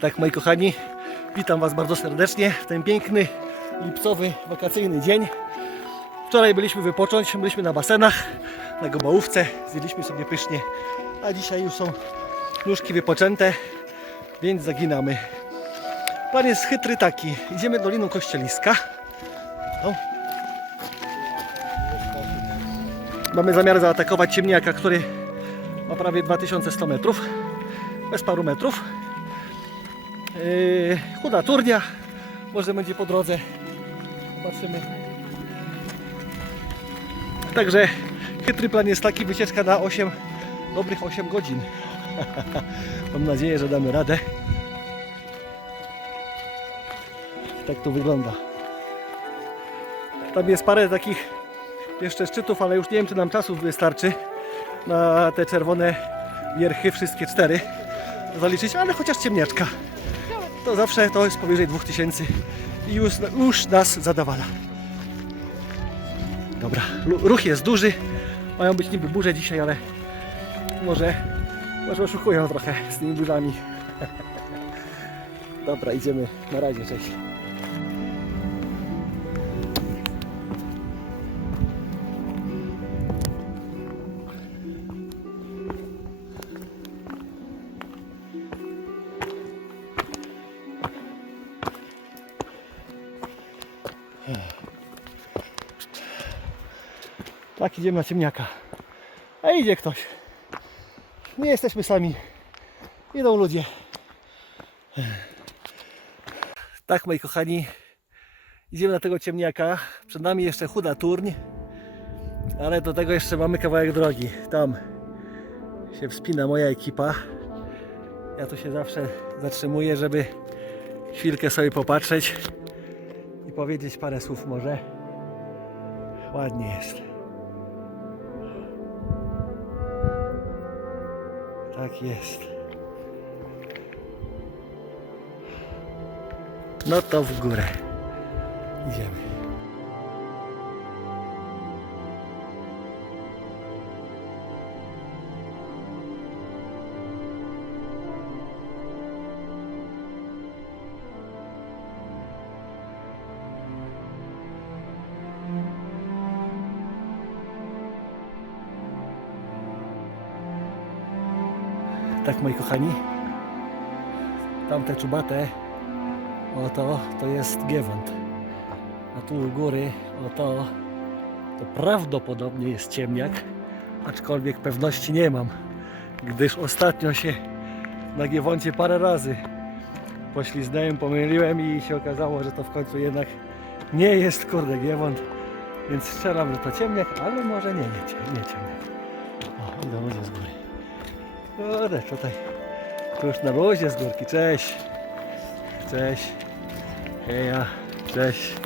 Tak, moi kochani, witam Was bardzo serdecznie w ten piękny, lipcowy, wakacyjny dzień. Wczoraj byliśmy wypocząć, byliśmy na basenach, na Gobałówce, zjedliśmy sobie pysznie, a dzisiaj już są nóżki wypoczęte, więc zaginamy. Plan jest chytry taki, idziemy Doliną Kościeliska. O. Mamy zamiar zaatakować ciemniaka, który ma prawie 2100 metrów, bez paru metrów. Yy, chuda turnia, może będzie po drodze. Zobaczymy. Także chytry plan jest taki, wycieczka na 8, dobrych 8 godzin. Mam nadzieję, że damy radę. Tak to wygląda. Tam jest parę takich jeszcze szczytów, ale już nie wiem, czy nam czasu wystarczy na te czerwone wierchy, wszystkie cztery zaliczyć, ale chociaż ciemniaczka. To zawsze to jest powyżej 2000 i już, już nas zadawala. Dobra, ruch jest duży. Mają być niby burze dzisiaj, ale może, może oszukują trochę z tymi burzami. Dobra, idziemy. Na razie, cześć. Tak, idziemy na ciemniaka. A idzie ktoś. Nie jesteśmy sami. Idą ludzie. Tak, moi kochani. Idziemy na tego ciemniaka. Przed nami jeszcze chuda turń. Ale do tego jeszcze mamy kawałek drogi. Tam się wspina moja ekipa. Ja tu się zawsze zatrzymuję, żeby chwilkę sobie popatrzeć powiedzieć parę słów może. Ładnie jest. Tak jest. No to w górę. Idziemy. Tak, moi kochani. Tamte czubate, oto to jest Giewont. A tu u góry, oto to prawdopodobnie jest ciemniak, aczkolwiek pewności nie mam, gdyż ostatnio się na Giewoncie parę razy pośliznąłem, pomyliłem i się okazało, że to w końcu jednak nie jest kurde Giewont, więc strzelam, że to ciemniak, ale może nie, nie, nie ciemniak. O, idą ludzie z góry. Kurde, tutaj tu już na luzie z górki. Cześć. Cześć. Heja. Cześć.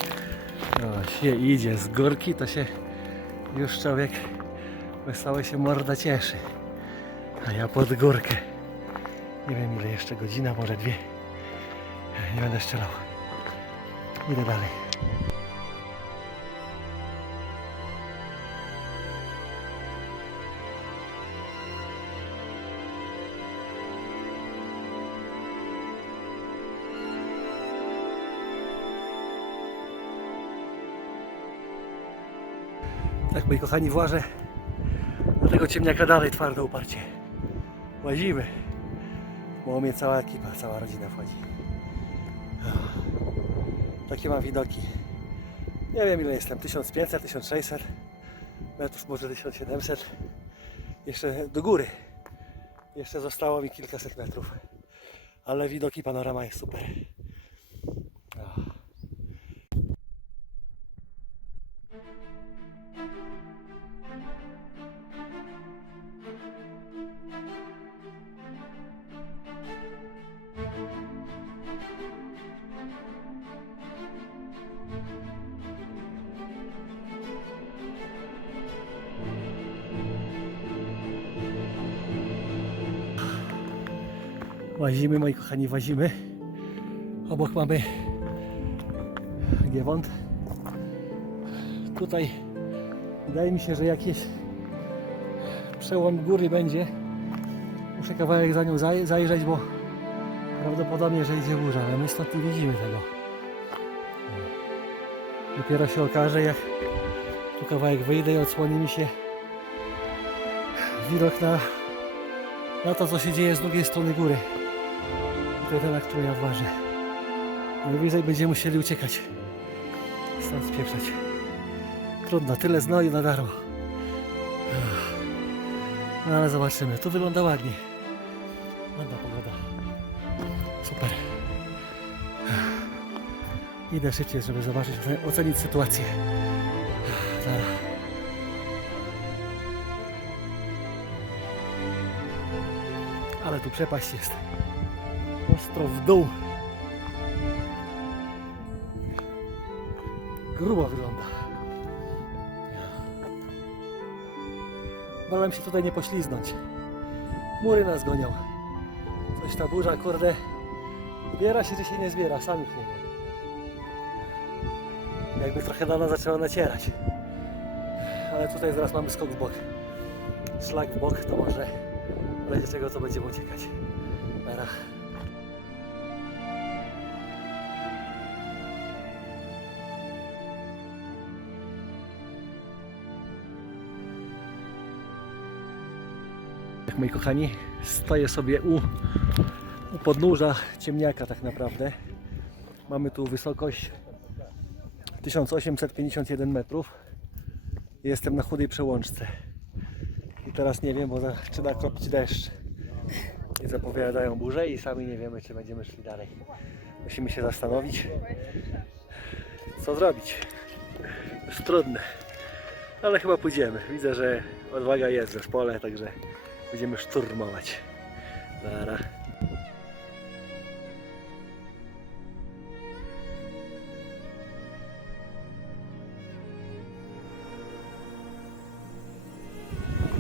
O, się idzie z górki, to się już człowiek wesoły się morda cieszy. A ja pod górkę. Nie wiem ile jeszcze godzina, może dwie. Nie będę strzelał. Idę dalej. Tak, moi kochani, włażę do tego ciemniaka dalej twardo uparcie. Łazimy. Bo mnie cała ekipa, cała rodzina wchodzi. Takie mam widoki. Nie wiem ile jestem, 1500, 1600 metrów, może 1700. Jeszcze do góry. Jeszcze zostało mi kilkaset metrów. Ale widoki, panorama jest super. Łazimy, moi kochani, łazimy. Obok mamy Giewont. Tutaj wydaje mi się, że jakieś przełom góry będzie. Muszę kawałek za nią zaj- zajrzeć, bo Prawdopodobnie, że idzie burza, ale my stąd nie widzimy tego. Dopiero się okaże, jak tu kawałek wyjdę i odsłoni mi się widok na, na to, co się dzieje z drugiej strony góry. To ten, na który ja odważę. Najwyżej będziemy musieli uciekać. Stąd spieprzać. Trudno, tyle znoju na darmo. No ale zobaczymy. Tu wygląda ładnie. Ładna pogoda. Super. Idę szybciej, żeby zobaczyć, ocenić sytuację. Dobra. Ale tu przepaść jest. Ostro w dół. Grubo wygląda. Wolę się tutaj nie pośliznąć. Mury nas gonią. Coś ta burza, kurde, zbiera się czy się nie zbiera, sam już nie wiem. Jakby trochę dana zaczęła nacierać. Ale tutaj zaraz mamy skok w bok. Szlak w bok to może będzie czego, co będziemy uciekać. Nara. Moi kochani, stoję sobie u, u podnóża ciemniaka tak naprawdę. Mamy tu wysokość 1851 metrów. Jestem na chudej przełączce. I teraz nie wiem, bo zaczyna kropić deszcz. I zapowiadają burzę i sami nie wiemy, czy będziemy szli dalej. Musimy się zastanowić, co zrobić. Jest trudne. Ale chyba pójdziemy. Widzę, że odwaga jest w zespole, także będziemy szturmować. Nara.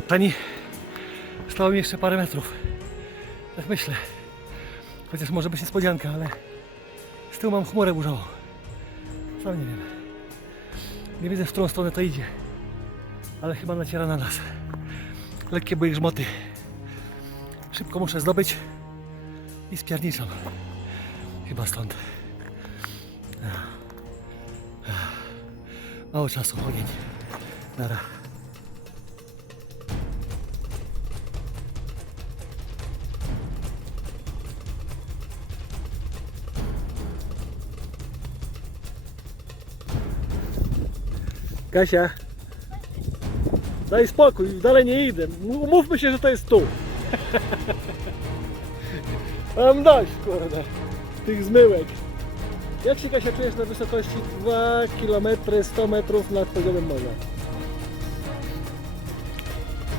Pani, stało mi jeszcze parę metrów. Tak myślę. Chociaż może być niespodzianka, ale z tyłu mam chmurę burzową. Sam nie wiem. Nie widzę, w którą stronę to idzie. Ale chyba naciera na nas. Lekkie były grzmoty. Szybko muszę zdobyć i spierniczam. Chyba stąd. Mało czasu, ogień. Nara. Kasia, daj spokój, dalej nie idę. Umówmy się, że to jest tu. Mam dość, kurde, tych zmyłek. Jak się Kasia czujesz na wysokości 2 km 100 metrów nad poziomem morza?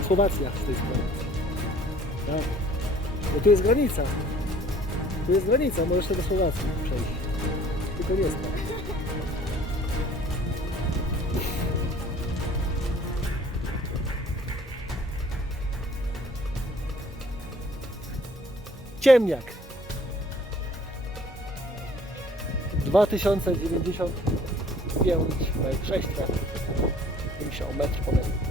Słowacja z tej strony. Tak. Bo tu jest granica. Tu jest granica, możesz sobie do Słowacji przejść. Tylko nie stać. Ciemniak. 2095 6 metrów. Większa o metr po metr. Tak,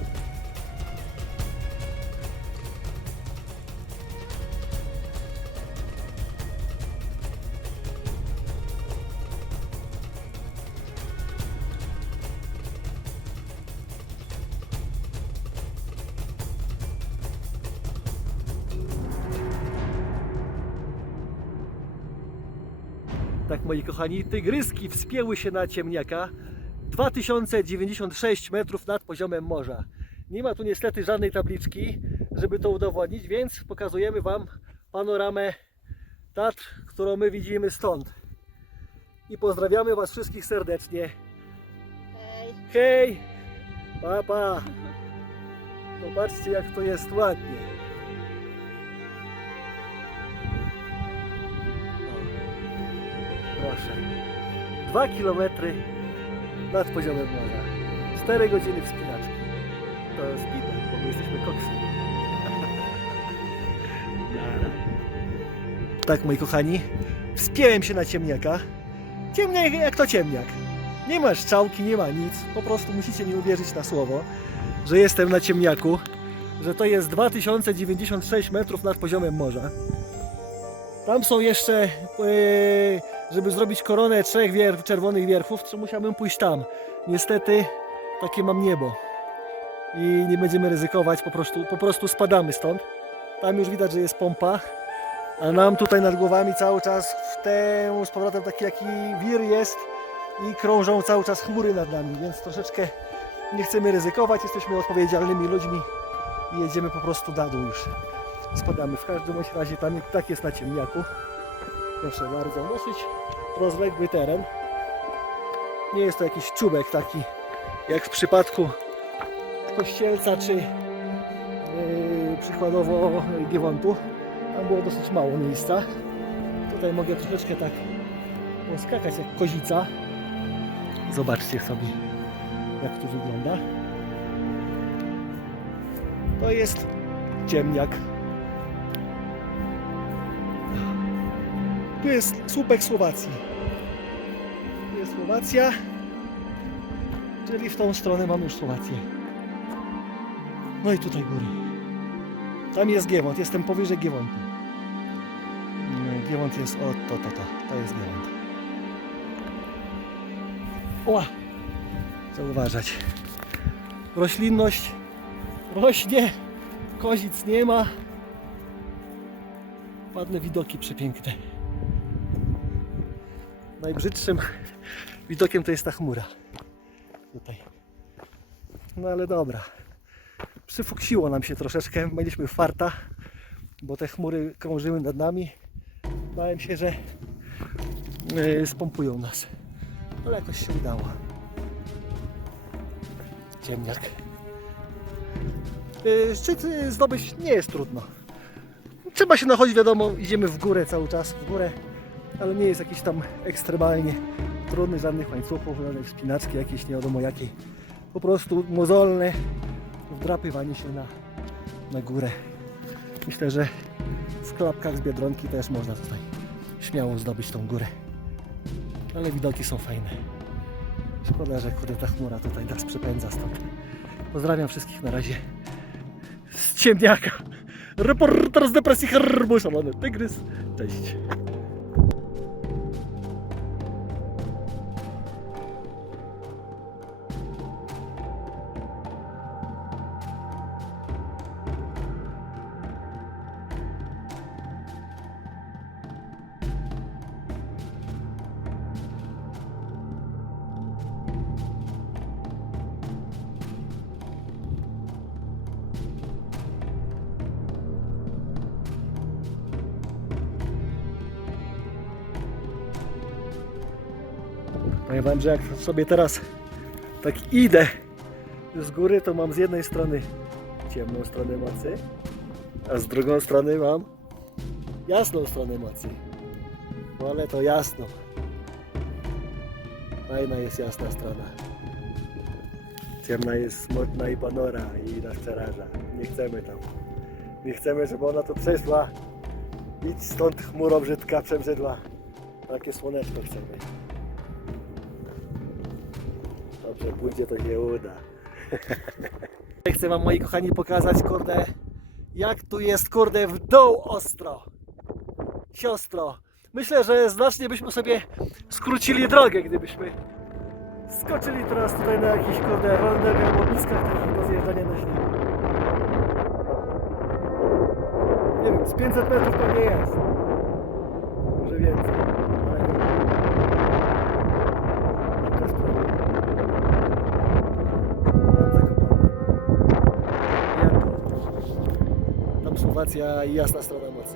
moi kochani, tygryski wspięły się na ciemniaka 2096 metrów nad poziomem morza. Nie ma tu niestety żadnej tabliczki, żeby to udowodnić, więc pokazujemy Wam panoramę Tatr, którą my widzimy stąd. I pozdrawiamy Was wszystkich serdecznie. Hej. Hej! Pa, pa! Popatrzcie jak to jest ładnie. O, proszę. Dwa kilometry nad poziomem morza. 4 godziny wspinaczki. To jest bo my jesteśmy koksy. Tak, moi kochani, wspiąłem się na ciemniaka. Ciemniak jak to ciemniak. Nie ma szczałki, nie ma nic. Po prostu musicie mi uwierzyć na słowo, że jestem na ciemniaku, że to jest 2096 metrów nad poziomem morza. Tam są jeszcze, e, żeby zrobić koronę trzech wierw, czerwonych wierchów, to musiałbym pójść tam. Niestety takie mam niebo. I nie będziemy ryzykować, po prostu, po prostu spadamy stąd. Tam już widać, że jest pompa. A nam tutaj nad głowami cały czas w tę z powrotem taki jaki wir jest i krążą cały czas chmury nad nami, więc troszeczkę nie chcemy ryzykować, jesteśmy odpowiedzialnymi ludźmi i jedziemy po prostu na dół już. Spadamy. W każdym razie tam tak jest na ciemniaku. Proszę bardzo, dosyć rozległy teren. Nie jest to jakiś czubek taki jak w przypadku Kościelca czy yy, przykładowo Giewontu. Tam było dosyć mało miejsca. Tutaj mogę troszeczkę tak poskakać jak kozica. Zobaczcie sobie jak tu wygląda. To jest ciemniak. Tu jest słupek Słowacji. Tu jest Słowacja, czyli w tą stronę mamy już Słowację. No i tutaj góry. Tam jest Giewont, jestem powyżej Giewontu. Giewont jest o to, to, to. To jest Giewont. Oła! Trzeba uważać. Roślinność rośnie, kozic nie ma. Ładne widoki przepiękne. Najbrzydszym widokiem to jest ta chmura. Tutaj. No ale dobra. Przyfuksiło nam się troszeczkę. Mieliśmy farta, bo te chmury krążyły nad nami. Bałem się, że yy, spompują nas. Ale jakoś się udało. Ciemniak. Yy, Szczyt zdobyć nie jest trudno. Trzeba się nachodzić, wiadomo, idziemy w górę cały czas, w górę, ale nie jest jakiś tam ekstremalnie trudny, żadnych łańcuchów, żadnej wspinaczki jakiejś nie wiadomo jakiej. Po prostu mozolne wdrapywanie się na, na górę. Myślę, że w klapkach z Biedronki też można tutaj śmiało zdobyć tą górę. Ale widoki są fajne. Szkoda, że kurde ta chmura tutaj nas przepędza stąd. Pozdrawiam wszystkich na razie z ciemniaka. Reporter z depresji herbu, szalony tygrys. Cześć. Powiem wam, że jak sobie teraz tak idę z góry, to mam z jednej strony ciemną stronę mocy, a z drugą strony mam jasną stronę mocy. No ale to jasno. Fajna jest jasna strona. Ciemna jest smutna i ponora i nas przeraża. Nie chcemy tam. Nie chcemy, żeby ona tu przeszła. Idź stąd chmuro brzydka przebrzydła. Takie słoneczko chcemy. Dobrze pójdzie, to się uda. Chcę wam moi kochani pokazać, kurde, jak tu jest, kurde, w dół ostro. Siostro. Myślę, że znacznie byśmy sobie skrócili drogę, gdybyśmy skoczyli teraz tutaj na jakichś, kurde, rolnych łowiskach takich do zjeżdżania na śnieg. Nie wiem, z 500 metrów pewnie jest. Może więcej. I jasna strona mocy.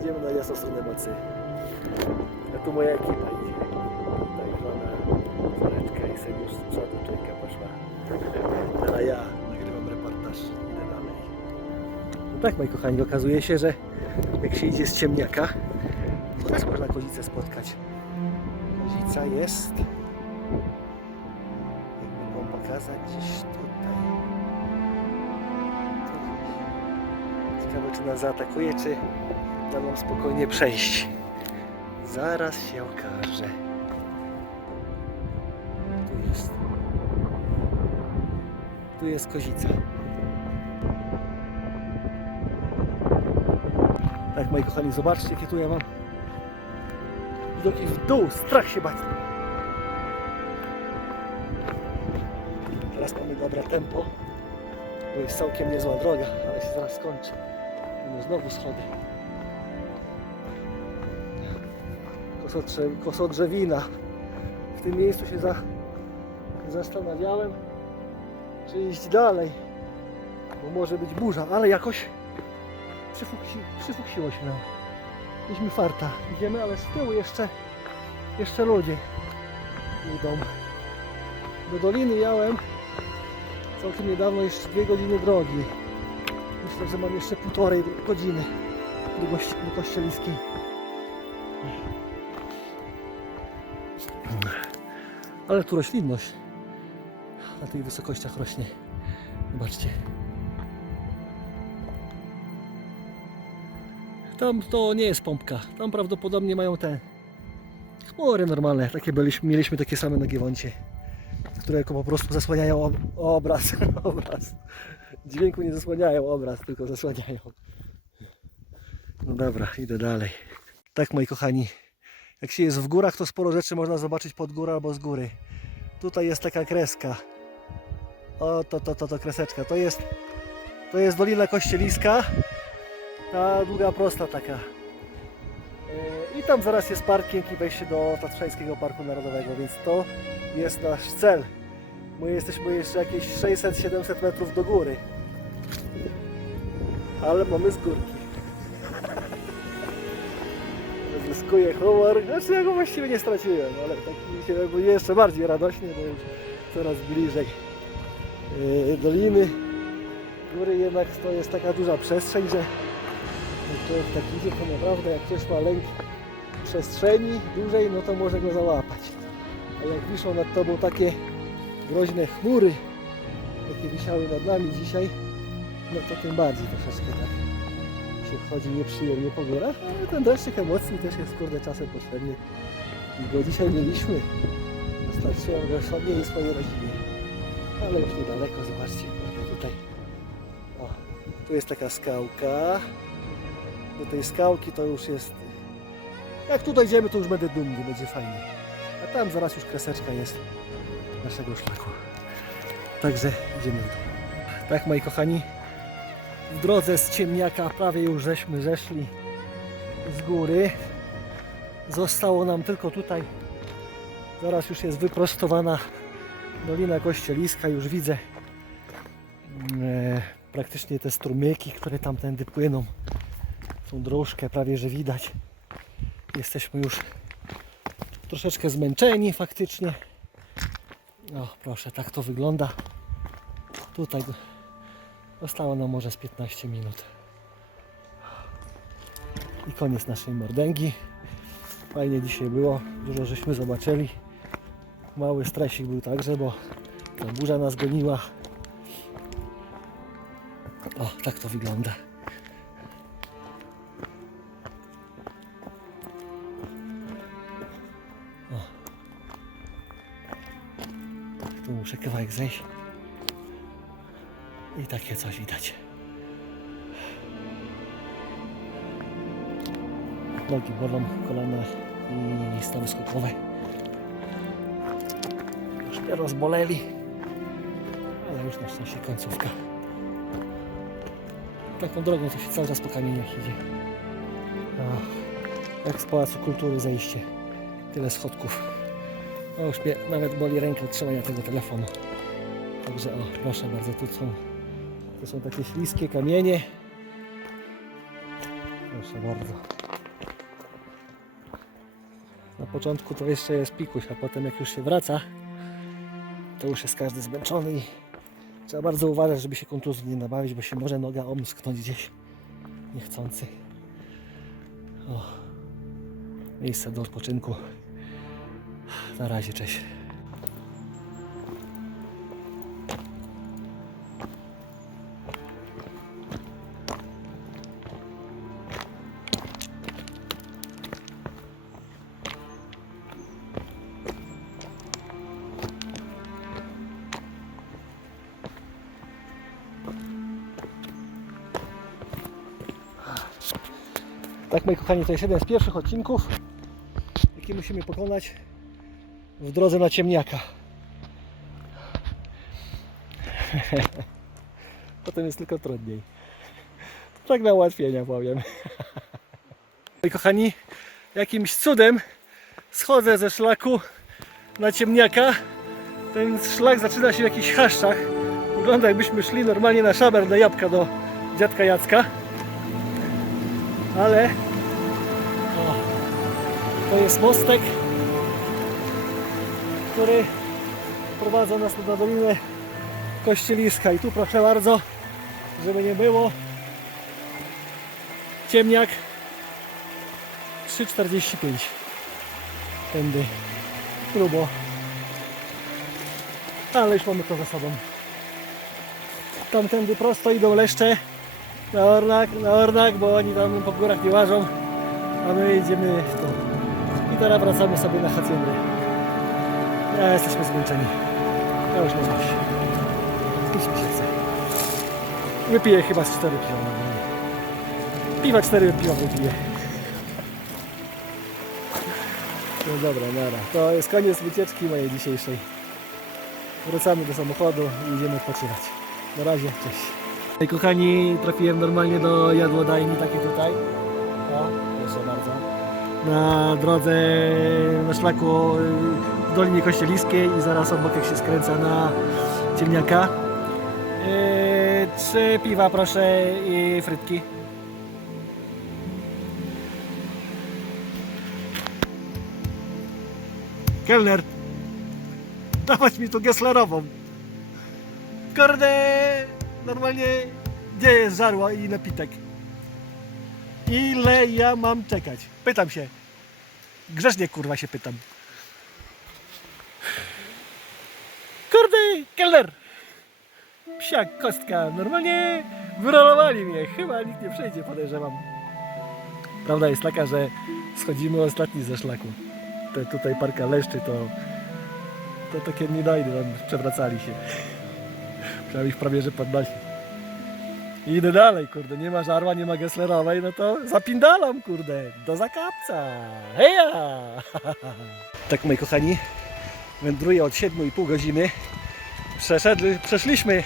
Idziemy na jasną stronę mocy. A tu moja ekipa idzie. Żona, córeczka i syn już z przodu, czeka poszła. A ja nagrywam reportaż, idę dalej. No tak moi kochani, okazuje się, że jak się idzie z ciemniaka, to też można kozicę spotkać. Kozica jest jakby wam pokazać gdzieś tutaj. Ciekawe czy nas zaatakuje, czy da nam spokojnie przejść. Zaraz się okaże. Tu jest. Tu jest kozica. Tak moi kochani, zobaczcie jakie tu ja mam widoki w dół, strach się bać. Teraz mamy dobre tempo, bo jest całkiem niezła droga, ale się zaraz skończy. Mamy znowu schody. Kosodrze, kosodrzewina. W tym miejscu się za, zastanawiałem, czy iść dalej, bo może być burza, ale jakoś przyfuksi, przyfuksiło się nam. Mieliśmy farta. Idziemy, ale z tyłu jeszcze, jeszcze ludzie idą. Do doliny miałem całkiem niedawno jeszcze dwie godziny drogi. Myślę, że mam jeszcze półtorej godziny do, kościeliskiej. Ale tu roślinność na tych wysokościach rośnie. Zobaczcie. Tam to nie jest pompka. Tam prawdopodobnie mają te chmury normalne. Takie byliśmy, mieliśmy takie same na Giewoncie, które po prostu zasłaniają ob obraz. obraz. Dźwięku nie zasłaniają obraz, tylko zasłaniają. No dobra, idę dalej. Tak moi kochani, jak się jest w górach, to sporo rzeczy można zobaczyć pod górę albo z góry. Tutaj jest taka kreska. O, to, to, to, to kreseczka. To jest, to jest Dolina Kościeliska. Ta długa prosta taka. Yy, I tam zaraz jest parking i wejście do Tatrzańskiego Parku Narodowego, więc to jest nasz cel. My jesteśmy jeszcze jakieś 600-700 metrów do góry. Ale mamy z górki. Zyskuje humor. Znaczy ja go właściwie nie straciłem, ale tak mi się jakby jeszcze bardziej radośnie, bo już coraz bliżej yy, doliny. Góry jednak to jest taka duża przestrzeń, że człowiek tak idzie, to naprawdę jak ktoś ma lęk przestrzeni dużej, no to może go załapać. A jak wiszą nad tobą takie groźne chmury, jakie wisiały nad nami dzisiaj, no to tym bardziej troszeczkę tak się wchodzi nieprzyjemnie po górach, ale ten deszczyk emocji też jest kurde czasem potrzebny. I go dzisiaj mieliśmy. Dostarczyłem go sobie i swojej rodzinie. Ale już niedaleko, zobaczcie, tutaj. O, tu jest taka skałka. Do tej skałki to już jest... Jak tu dojdziemy, to już będę dumny, będzie fajnie. A tam zaraz już kreseczka jest naszego szlaku. Także idziemy w dół. Tak, moi kochani, w drodze z ciemniaka prawie już żeśmy zeszli z góry. Zostało nam tylko tutaj. Zaraz już jest wyprostowana Dolina Kościeliska. Już widzę e, praktycznie te strumyki, które tamtędy płyną. Tą dróżkę prawie że widać. Jesteśmy już troszeczkę zmęczeni faktycznie. O, proszę, tak to wygląda. Tutaj zostało nam może z 15 minut. I koniec naszej mordęgi. Fajnie dzisiaj było, dużo żeśmy zobaczyli. Mały stresik był także, bo ta burza nas goniła. O, tak to wygląda. Muszę kawałek zejść. I takie coś widać. Nogi bolą, kolana i stawy skokowe. Już mnie rozboleli, ale już na szczęście końcówka. Taką drogą to się cały czas po kamieniach idzie. Ach, jak z Pałacu Kultury zejście. Tyle schodków. O, już mnie nawet boli ręka trzymania tego telefonu. Także o, proszę bardzo, tu są, to są takie śliskie kamienie. Proszę bardzo. Na początku to jeszcze jest pikuś, a potem jak już się wraca, to już jest każdy zmęczony i trzeba bardzo uważać, żeby się kontuzji nie nabawić, bo się może noga omsknąć gdzieś niechcący. O, miejsce do odpoczynku. Na razie, cześć. Tak, moi kochani, to jest jeden z pierwszych odcinków, jaki musimy pokonać w drodze na ciemniaka. Potem jest tylko trudniej. Tak na ułatwienia powiem. Moi kochani, jakimś cudem schodzę ze szlaku na ciemniaka. Ten szlak zaczyna się w jakichś chaszczach. Wygląda jakbyśmy szli normalnie na szaber na jabłka do dziadka Jacka. Ale o, to jest mostek, który prowadza nas na dolinę Kościeliska. I tu proszę bardzo, żeby nie było. Ciemniak 3,45 tędy. Grubo. Ale już mamy to za sobą. Tamtędy prosto idą leszcze. Na Ornak, na Ornak, bo oni tam po górach nie łażą. A my idziemy w to i teraz wracamy sobie na Haciendę ja jesteśmy zmęczeni ja już mam dość Spójrzmy się chce wypiję chyba z 4 piwa piwa 4 piwa wypiję no dobra, nara. To jest koniec wycieczki mojej dzisiejszej. Wracamy do samochodu i idziemy odpoczywać. Na razie, cześć. Hej kochani, trafiłem normalnie do jadłodajni takiej tutaj. O, proszę bardzo. Na drodze, na szlaku w Dolinie Kościeliskiej i zaraz obok jak się skręca na ciemniaka. Yy, trzy piwa proszę i frytki. Kelner, dawać mi tu geslerową. Kurde, normalnie gdzie jest żarło i napitek? Ile ja mam czekać? Pytam się. Grzecznie kurwa się pytam. Kurde, kelner! Psia kostka, normalnie wyrolowali mnie. Chyba nikt nie przejdzie, podejrzewam. Prawda jest taka, że schodzimy ostatni ze szlaku te tutaj parka leszczy to to takie nie dojdę, tam przewracali się. Trzeba ich prawie że podnosić. I Idę dalej, kurde, nie ma żarła, nie ma geslerowej, no to zapindalam, kurde, do zakapca. Heja! Tak, moi kochani, wędruję od 7,5 godziny. Przeszedli, przeszliśmy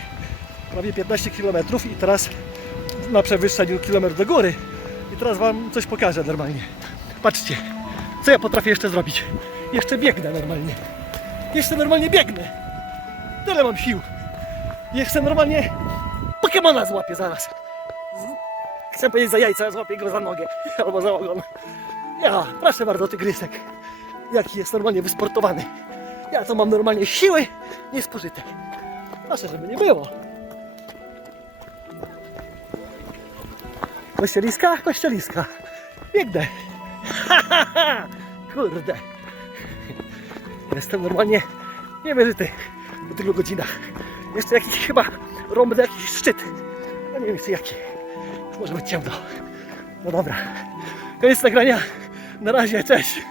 prawie 15 km i teraz na przewyższeniu kilometr do góry. I teraz Wam coś pokażę normalnie. Patrzcie. Co ja potrafię jeszcze zrobić? Jeszcze biegnę normalnie. Jeszcze normalnie biegnę. Tyle mam sił. Jeszcze normalnie Pokemona złapię zaraz. Chcę powiedzieć za jajca, złapię go za nogę. Albo za ogon. Ja, proszę bardzo, tygrysek. Jaki jest normalnie wysportowany. Ja to mam normalnie siły niespożyte. Proszę, żeby nie było. Kościeliska? Kościeliska. Biegnę. Kurde. Jestem normalnie niewyżyty po tylu godzinach. Jeszcze jakiś chyba rąbny jakiś szczyt. No nie wiem jeszcze jaki. Może być ciemno. No dobra. Koniec nagrania. Na razie, cześć.